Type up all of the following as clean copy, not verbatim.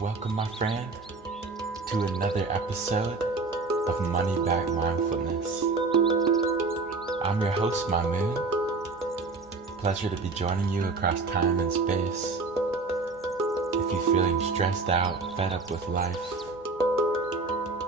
Welcome, my friend, to another episode of Money Back Mindfulness. I'm your host, my moon. Pleasure to be joining you across time and space. If you're feeling stressed out, fed up with life,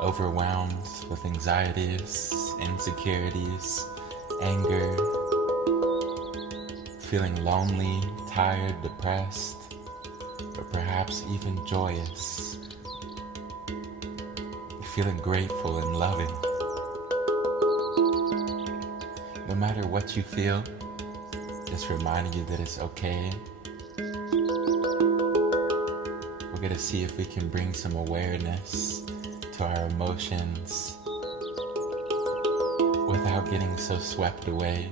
overwhelmed with anxieties, insecurities, anger, feeling lonely, tired, depressed, or perhaps even joyous, you're feeling grateful and loving. No matter what you feel, just reminding you that it's okay. We're going to see if we can bring some awareness to our emotions without getting so swept away.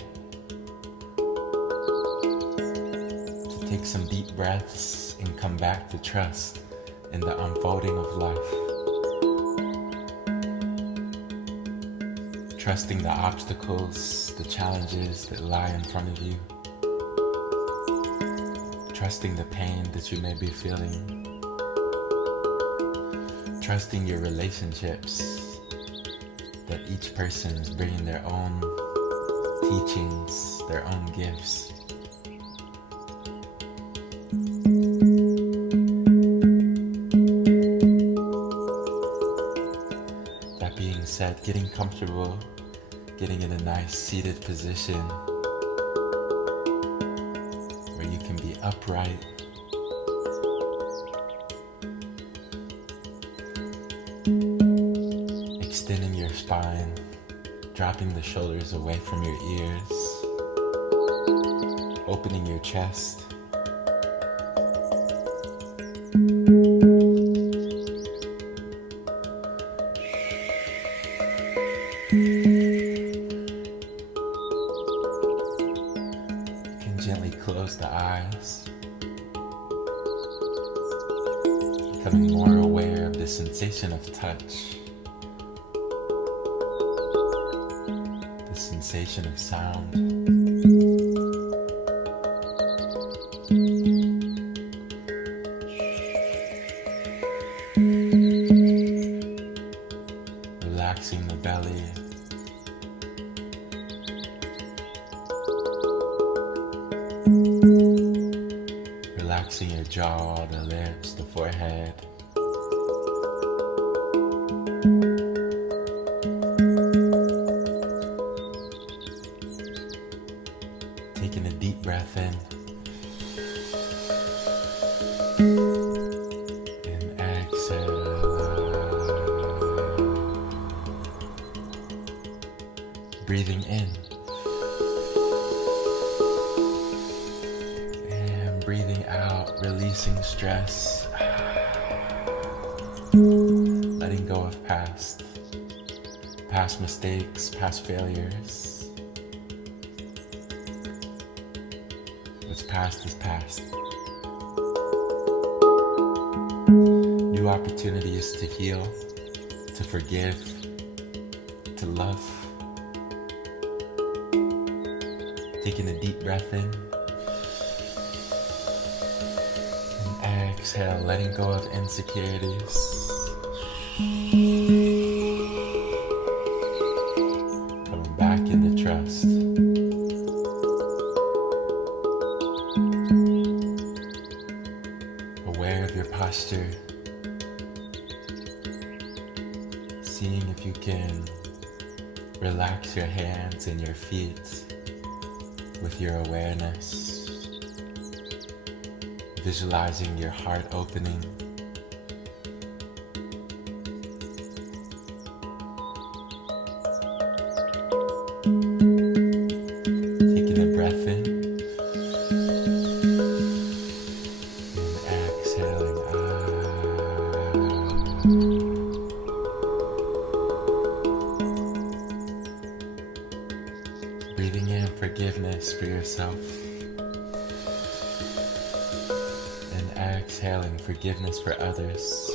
To take some deep breaths and come back to trust in the unfolding of life. Trusting the obstacles, the challenges that lie in front of you. Trusting the pain that you may be feeling. Trusting your relationships, that each person is bringing their own teachings, their own gifts. That being said, getting comfortable, getting in a nice seated position where you can be upright, extending your spine, dropping the shoulders away from your ears, opening your chest. You can gently close the eyes, becoming more aware of the sensation of touch, the sensation of sound, relaxing the belly, relaxing your jaw, the lips, the forehead. Taking a deep breath in and exhale. Breathing in and breathing out, releasing stress, letting go of past mistakes, past failures. What's past is past. New opportunities to heal, to forgive, to love. Taking a deep breath in and exhale, letting go of insecurities. Coming back into trust. Aware of your posture. Seeing if you can relax your hands and your feet with your awareness. Visualizing your heart opening. Taking a breath in and exhaling out. Breathing in forgiveness for yourself. And exhaling forgiveness for others.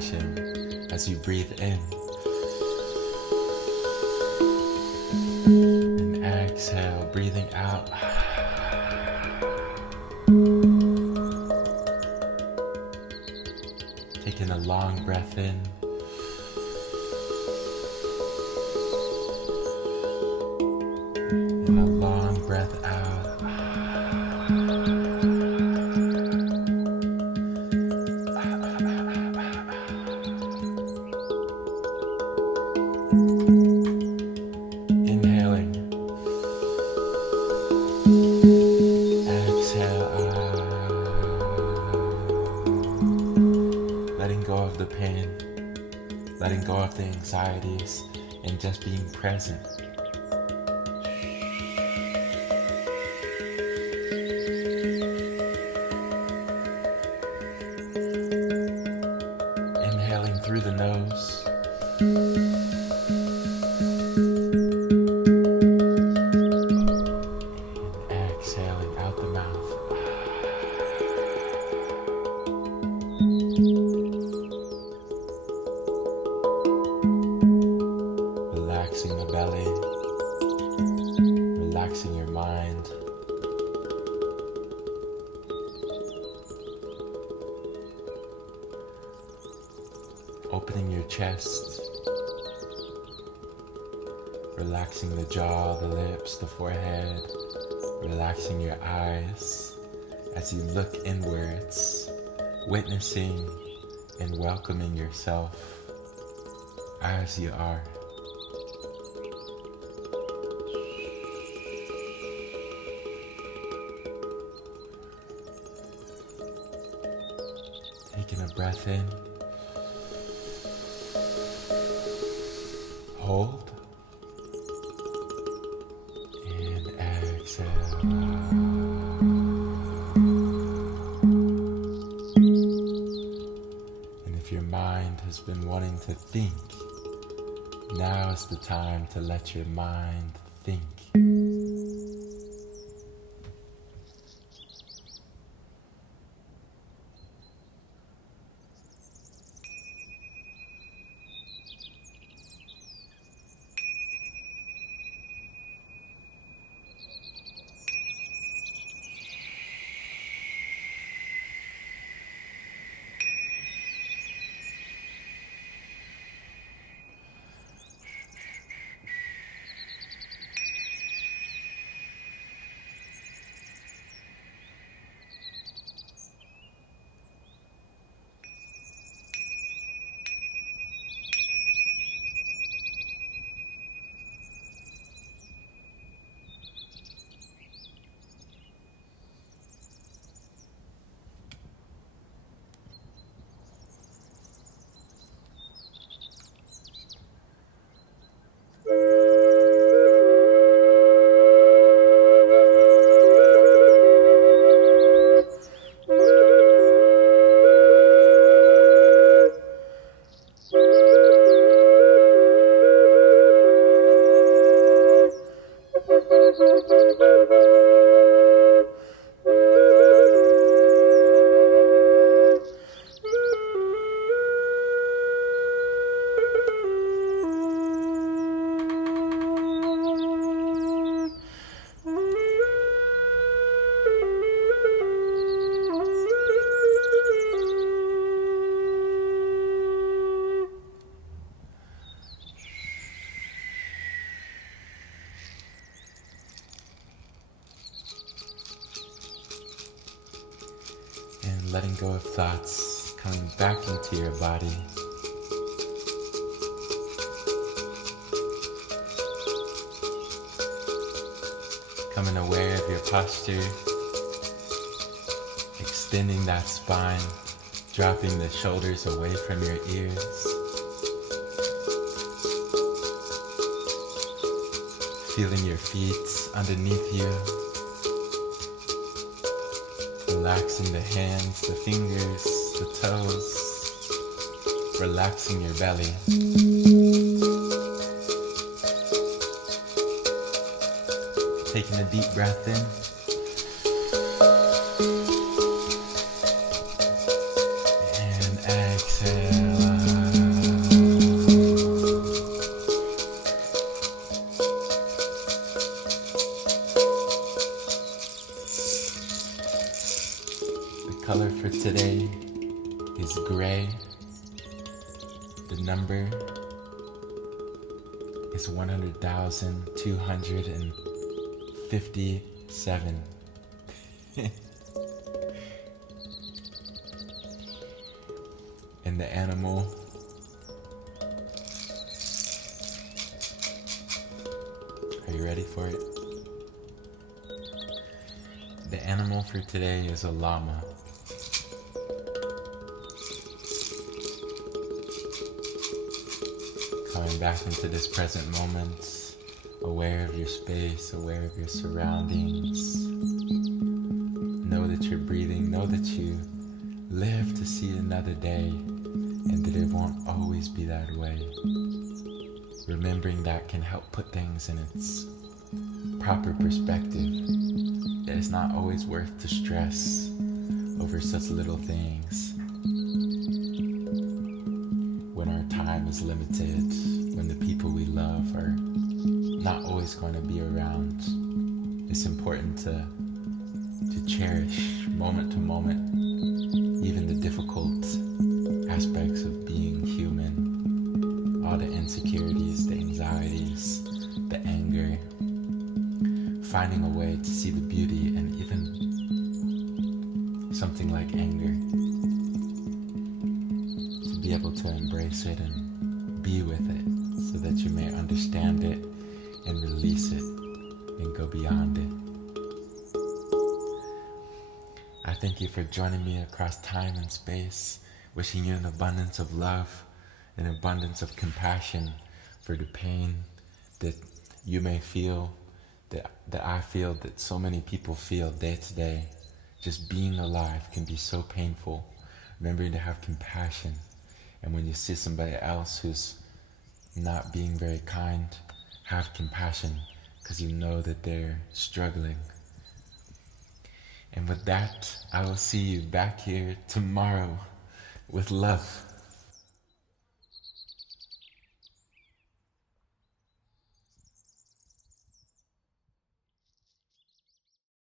compassion as you breathe in. And exhale, breathing out. Taking a long breath in. And a long breath out. Inhaling. Exhale out. Letting go of the pain. Letting go of the anxieties. And just being present. Inhaling through the nose. And exhaling out the mouth. Relaxing the belly. Relaxing your mind. Opening your chest, relaxing the jaw, the lips, the forehead, relaxing your eyes as you look inwards, witnessing and welcoming yourself as you are. Taking a breath in. Hold and exhale. And if your mind has been wanting to think, now is the time to let your mind think. And letting go of thoughts, coming back into your body. Becoming aware of your posture, extending that spine, dropping the shoulders away from your ears. Feeling your feet underneath you. Relaxing the hands, the fingers, the toes. Relaxing your belly. Taking a deep breath in. And exhale. today is gray. The number is 100,257. And the animal are you ready for it? The animal for today is a llama. Coming back into this present moment, aware of your space, aware of your surroundings. Know that you're breathing, know that you live to see another day, and that it won't always be that way. Remembering that can help put things in its proper perspective. It's not always worth to stress over such little things. When our time is limited, when the people we love are not always going to be around, it's important to cherish moment to moment, even the difficult aspects of being human, all the insecurities, the anxieties, the anger, finding a way to see the beauty in even something like anger, to be able to embrace it and be with it so that you may understand it and release it and go beyond it. I thank you for joining me across time and space, wishing you an abundance of love, an abundance of compassion for the pain that you may feel, that I feel, that so many people feel day to day. Just being alive can be so painful. Remembering to have compassion. And when you see somebody else who's not being very kind, have compassion because you know that they're struggling. And with that, I will see you back here tomorrow with love.